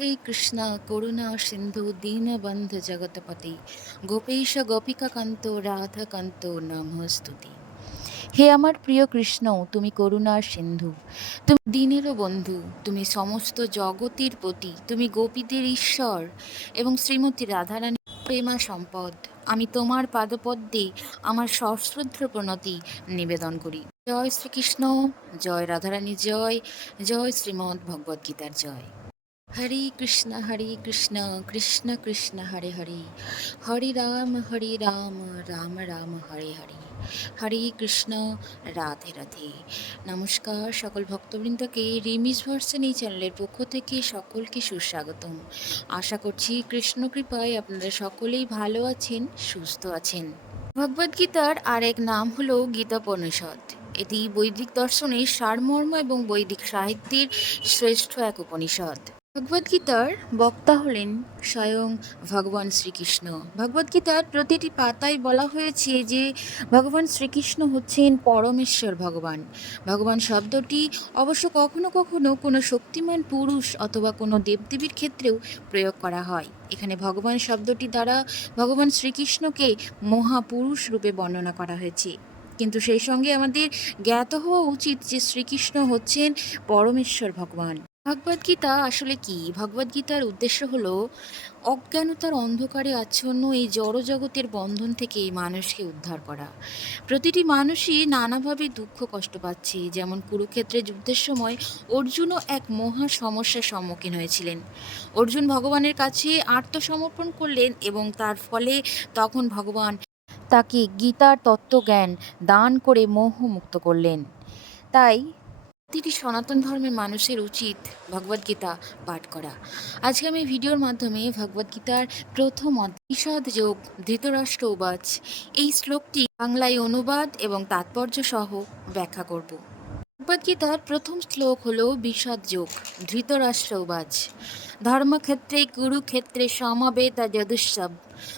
हे কৃষ্ণ, করুণা সিন্ধু, দীনবন্ধু জগৎপতি। গোপেশ, গোপিকাকান্ত, রাধাকান্ত, নমস্তুতি। হে আমার প্রিয় কৃষ্ণ, তুমি করুণার সিন্ধু। তুমি দিনেরও বন্ধু, তুমি সমস্ত জগতের প্রতি, তুমি গোপীদের ঈশ্বর এবং শ্রীমতী রাধারানী প্রেমা সম্পদ। আমি তোমার পাদপদ্মে আমার সশ্রদ্ধ প্রণতি নিবেদন করি। জয় শ্রীকৃষ্ণ, জয় রাধারানী, জয় জয় শ্রীমদ্ ভগবদ্গীতার জয়। হরে কৃষ্ণ হরে কৃষ্ণ কৃষ্ণ কৃষ্ণ, হরে হরে। হরে রাম হরে রাম রাম রাম, হরে হরে। হরে কৃষ্ণ, রাধে রাধে। নমস্কার সকল ভক্তবৃন্দকে, রিমিস ভার্সন এই চ্যানেলের পক্ষ থেকে সকলকে সুস্বাগতম। আশা করছি কৃষ্ণ কৃপায় আপনারা সকলেই ভালো আছেন, সুস্থ আছেন। ভগবদ্গীতার আরেক নাম হলো গীতাপনিষদ। এটি বৈদিক দর্শনের সারমর্ম এবং বৈদিক সাহিত্যের শ্রেষ্ঠ এক উপনিষদ। ভগবদ্গীতার বক্তা হলেন স্বয়ং ভগবান শ্রীকৃষ্ণ। ভগবদ্গীতার প্রতিটি পাতায় বলা হয়েছে যে ভগবান শ্রীকৃষ্ণ হচ্ছেন পরমেশ্বর ভগবান। ভগবান শব্দটি অবশ্য কখনো কখনো কোনো শক্তিমান পুরুষ অথবা কোনো দেবদেবীর ক্ষেত্রেও প্রয়োগ করা হয়। এখানে ভগবান শব্দটি দ্বারা ভগবান শ্রীকৃষ্ণকে মহাপুরুষ রূপে বর্ণনা করা হয়েছে। কিন্তু সেই সঙ্গে আমাদের জ্ঞাত হওয়া উচিত যে শ্রীকৃষ্ণ হচ্ছেন পরমেশ্বর ভগবান। ভগবদ্গীতা আসলে কি? ভগবদ্গীতার উদ্দেশ্য হলো অজ্ঞানতার অন্ধকারে আচ্ছন্ন এই জড়জগতের বন্ধন থেকে মানুষকে উদ্ধার করা। প্রতিটি মানুষই নানাভাবে দুঃখ কষ্ট পাচ্ছে। যেমন কুরুক্ষেত্রে যুদ্ধের সময় অর্জুনও এক মহা সমস্যার সম্মুখীন হয়েছিলেন। অর্জুন ভগবানের কাছে আত্মসমর্পণ করলেন এবং তার ফলে তখন ভগবান তাকে গীতার তত্ত্বজ্ঞান দান করে মোহমুক্ত করলেন। তাই প্রতিটি সনাতন ধর্মের মানুষের উচিত ভগবদ্গীতা পাঠ করা। আজকে আমি ভিডিওর মাধ্যমে ভগবদ্গীতার প্রথম অধ্যায় যোগ, ধৃতরাষ্ট্র উবাচ, এই শ্লোকটি বাংলায় অনুবাদ এবং তাৎপর্য সহ ব্যাখ্যা করব। ভগবদ্গীতার প্রথম শ্লোক হল বিষাদ যোগ, ধৃতরাষ্ট্র উবাচ। ধর্মক্ষেত্রে, কুরুক্ষেত্রে সমবেত যদুৎসব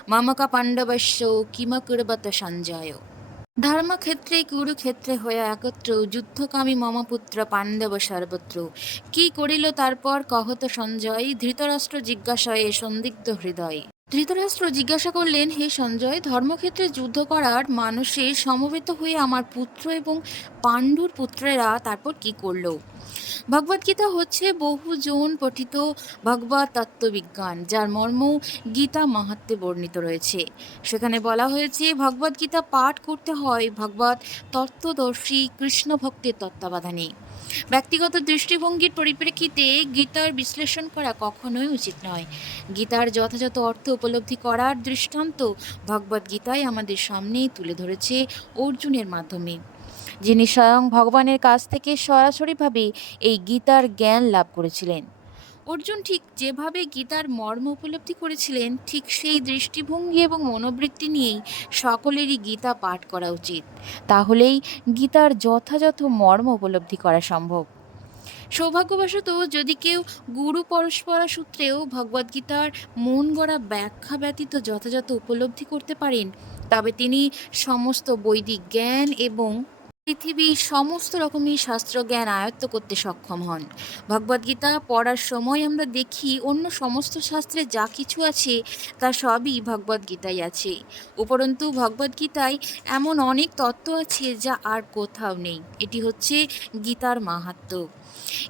মমকা পাণ্ডবস্য, কিমকুর্বত সঞ্জয়। ধর্মক্ষেত্রে, কুরুক্ষেত্রে হয়ে একত্র, যুদ্ধকামী মমপুত্র পাণ্ডব সর্বত্র। কি করিল তারপর কহত সঞ্জয়? ধৃতরাষ্ট্র জিজ্ঞাসয়ে সন্দিগ্ধ হৃদয়। ধৃতরাষ্ট্র জিজ্ঞাসা করলেন, হে সঞ্জয়, ধর্মক্ষেত্রে যুদ্ধ করার মানুষের সমবেত হয়ে আমার পুত্র এবং পাণ্ডুর পুত্রেরা তারপর কি করল? ভগবদ্গীতা হচ্ছে বহুজন পঠিত ভগবত তত্ত্ববিজ্ঞান, যার মর্ম গীতা মাহাত্মে বর্ণিত রয়েছে। সেখানে বলা হয়েছে ভগবদ্গীতা পাঠ করতে হয় ভগবত তত্ত্বদর্শী কৃষ্ণ ভক্তের তত্ত্বাবধানে। ব্যক্তিগত দৃষ্টিভঙ্গির পরিপ্রেক্ষিতে গীতার বিশ্লেষণ করা কখনোই উচিত নয়। গীতার যথাযথ অর্থ উপলব্ধি করার দৃষ্টান্ত ভগবদ্গীতায় আমাদের সামনেই তুলে ধরেছে অর্জুনের মাধ্যমে। যিনি স্বয়ং ভগবানের কাছ থেকে সরাসরিভাবে এই গীতার জ্ঞান লাভ করেছিলেন। অর্জুন ঠিক যেভাবে গীতার মর্ম উপলব্ধি করেছিলেন, ঠিক সেই দৃষ্টিভঙ্গি এবং মনোবৃত্তি নিয়েই সকলেরই গীতা পাঠ করা উচিত। তাহলেই গীতার যথাযথ মর্ম উপলব্ধি করা সম্ভব। সৌভাগ্যবশত যদি কেউ গুরু পরস্পরা সূত্রেও ভগবদ্গীতার মন গড়া ব্যাখ্যা ব্যতীত যথাযথ উপলব্ধি করতে পারেন, তবে তিনি সমস্ত বৈদিক জ্ঞান এবং পৃথিবীর সমস্ত রকমের শাস্ত্রজ্ঞান আয়ত্ত করতে সক্ষম হন। ভগবদ্গীতা পড়ার সময় আমরা দেখি অন্য সমস্ত শাস্ত্রে যা কিছু আছে তা সবই ভগবদ্গীতায় আছে। উপরন্তু ভগবদ্গীতায় এমন অনেক তত্ত্ব আছে যা আর কোথাও নেই। এটি হচ্ছে গীতার মাহাত্ম্য।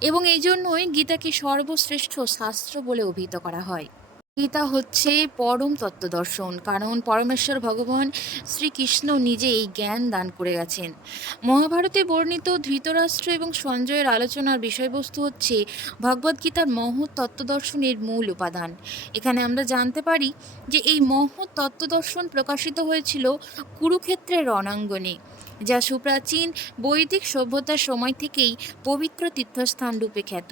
এবং এই জন্যই গীতাকে সর্বশ্রেষ্ঠ শাস্ত্র বলে অভিহিত করা হয়। গীতা হচ্ছে পরম তত্ত্ব দর্শন। কারণ পরমেশ্বর ভগবান শ্রীকৃষ্ণ নিজে এই জ্ঞান দান করে গেছেন। মহাভারতে বর্ণিত ধৃতরাষ্ট্র এবং সঞ্জয়ের আলোচনার বিষয়বস্তু হচ্ছে ভগবদ্গীতার মহৎ তত্ত্বদর্শনের মূল উপাদান। এখানে আমরা জানতে পারি যে এই মহৎ তত্ত্ব দর্শন প্রকাশিত হয়েছিল কুরুক্ষেত্রের রণাঙ্গনে, যা সুপ্রাচীন বৈদিক সভ্যতার সময় থেকেই পবিত্র তীর্থস্থান রূপে খ্যাত।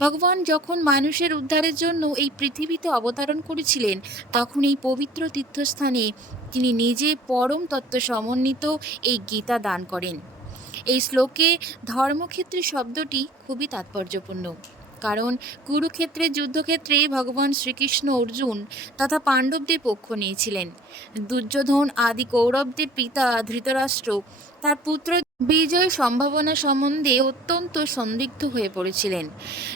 ভগবান যখন মানুষের উদ্ধারের জন্য এই পৃথিবীতে অবতরণ করেছিলেন, তখন এই পবিত্র তীর্থস্থানে তিনি নিজে পরম তত্ত্ব সমন্বিত এই গীতা দান করেন। এই শ্লোকে ধর্মক্ষেত্রে শব্দটি খুবই তাৎপর্যপূর্ণ। কারণ কুরুক্ষেত্রের যুদ্ধক্ষেত্রে ভগবান শ্রীকৃষ্ণ অর্জুন তথা পাণ্ডবদের পক্ষ নিয়েছিলেন। দুর্যোধন আদি কৌরবদের পিতা ধৃতরাষ্ট্র, তার পুত্র বিজয় সম্ভাবনা সম্বন্ধে অত্যন্ত সন্দিগ্ধ হয়ে পড়েছিলেন।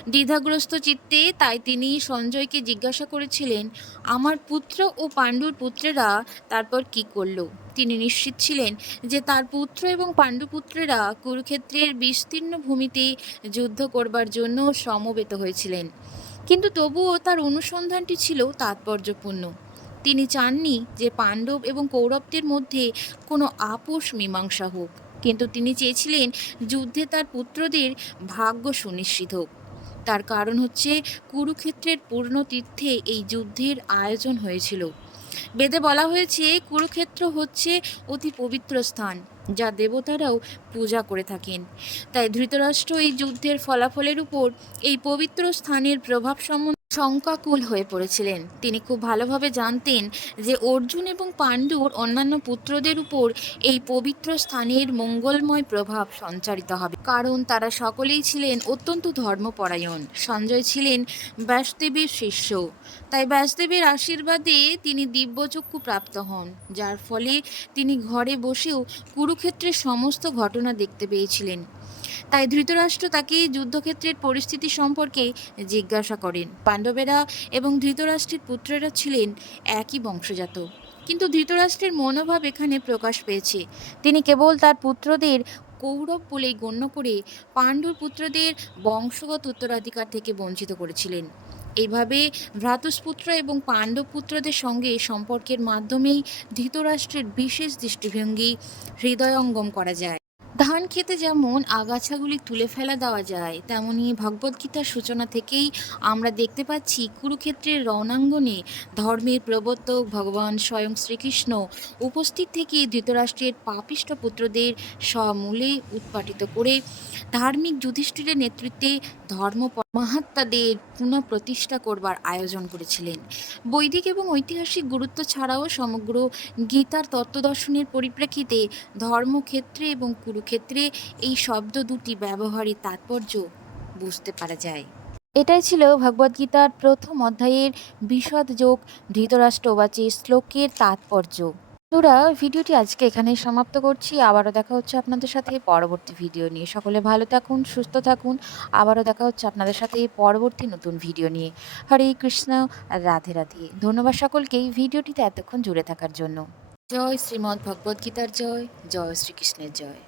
দ্বিধাগ্রস্ত চিত্তে তাই তিনি সঞ্জয়কে জিজ্ঞাসা করেছিলেন, আমার পুত্র ও পাণ্ডুর পুত্রেরা তারপর কি করল? তিনি নিশ্চিত ছিলেন যে তার পুত্র এবং পাণ্ডুপুত্রেরা কুরুক্ষেত্রের বিস্তীর্ণ ভূমিতে যুদ্ধ করবার জন্য সমবেত হয়েছিলেন। কিন্তু তবুও তার অনুসন্ধানটি ছিল তাৎপর্যপূর্ণ। তিনি চাননি যে পাণ্ডব এবং কৌরবদের মধ্যে কোনো আপোষ মীমাংসা হোক। কিন্তু তিনি চেয়েছিলেন যুদ্ধে তার পুত্রদের ভাগ্য সুনিশ্চিত হোক। তার কারণ হচ্ছে কুরুক্ষেত্রের পূর্ণ তীর্থে এই যুদ্ধের আয়োজন হয়েছিল। বেদে বলা হয়েছে, কুরুক্ষেত্র হচ্ছে অতি পবিত্র স্থান। যা দেবতারাও পূজা করে থাকেন। তাই ধৃতরাষ্ট্র এই যুদ্ধের ফলাফলের উপর এই পবিত্র স্থানের প্রভাব সম্বন্ধে শঙ্কাকুল হয়ে পড়েছিলেন। তিনি খুব ভালোভাবে জানতেন যে অর্জুন এবং পাণ্ডুর অন্যান্য পুত্রদের উপর এই পবিত্র স্থানের মঙ্গলময় প্রভাব সঞ্চারিত হবে। কারণ তারা সকলেই ছিলেন অত্যন্ত ধর্মপরায়ণ। সঞ্জয় ছিলেন ব্যাসদেবীর শিষ্য। তাই ব্যাসদেবীর আশীর্বাদে তিনি দিব্যচক্ষু প্রাপ্ত হন, যার ফলে তিনি ঘরে বসেও কুরুক্ষেত্রের সমস্ত ঘটনা দেখতে পেয়েছিলেন। তাই ধৃতরাষ্ট্র তাকে যুদ্ধক্ষেত্রের পরিস্থিতি সম্পর্কে জিজ্ঞাসা করেন। পাণ্ডবেরা এবং ধৃতরাষ্ট্রের পুত্রেরা ছিলেন একই বংশজাত। কিন্তু ধৃতরাষ্ট্রের মনোভাব এখানে প্রকাশ পেয়েছে। তিনি কেবল তার পুত্রদের কৌরব বলেই গণ্য করে পাণ্ডুর পুত্রদের বংশগত উত্তরাধিকার থেকে বঞ্চিত করেছিলেন। এইভাবে ভ্রাতুষ্পুত্র এবং পাণ্ডবপুত্রদের সঙ্গে সম্পর্কের মাধ্যমেই ধৃতরাষ্ট্রের বিশেষ দৃষ্টিভঙ্গি হৃদয়ঙ্গম করা যায়। ধান খেতে যেমন আগাছাগুলি তুলে ফেলা দেওয়া যায়, তেমনি ভগবদ্গীতার সূচনা থেকেই আমরা দেখতে পাচ্ছি কুরুক্ষেত্রের রণাঙ্গনে ধর্মের প্রবর্তক ভগবান স্বয়ং শ্রীকৃষ্ণ উপস্থিত থেকে ধৃতরাষ্ট্রের পাপিষ্ঠ পুত্রদের সমূলে উৎপাটিত করে ধার্মিক যুধিষ্ঠিরের নেতৃত্বে ধর্ম মহাত্মাদের পুনঃপ্রতিষ্ঠা করবার আয়োজন করেছিলেন। বৈদিক এবং ঐতিহাসিক গুরুত্ব ছাড়াও সমগ্র গীতার তত্ত্বদর্শনের পরিপ্রেক্ষিতে ধর্মক্ষেত্রে এবং কুরুক্ষেত্রে এই শব্দ দুটি ব্যবহারের তাৎপর্য বুঝতে পারা যায়। এটাই ছিল ভগবদ্গীতার প্রথম অধ্যায়ের বিশদ যোগ ধৃতরাষ্ট্রবাচী শ্লোকের তাৎপর্য। বন্ধুরা ভিডিওটি আজকে এখানে সমাপ্ত করছি। আবারও দেখা হচ্ছে আপনাদের সাথে পরবর্তী ভিডিও নিয়ে। সকলে ভালো থাকুন সুস্থ থাকুন। আবারও দেখা হচ্ছে আপনাদের সাথে পরবর্তী নতুন ভিডিও নিয়ে। হরে কৃষ্ণ রাধে রাধে। ধন্যবাদ সকলকেই ভিডিওটিতে এতক্ষণ জুড়ে থাকার জন্য। জয় শ্রীমদ্ ভগবদ্গীতার জয় জয় শ্রীকৃষ্ণের জয়।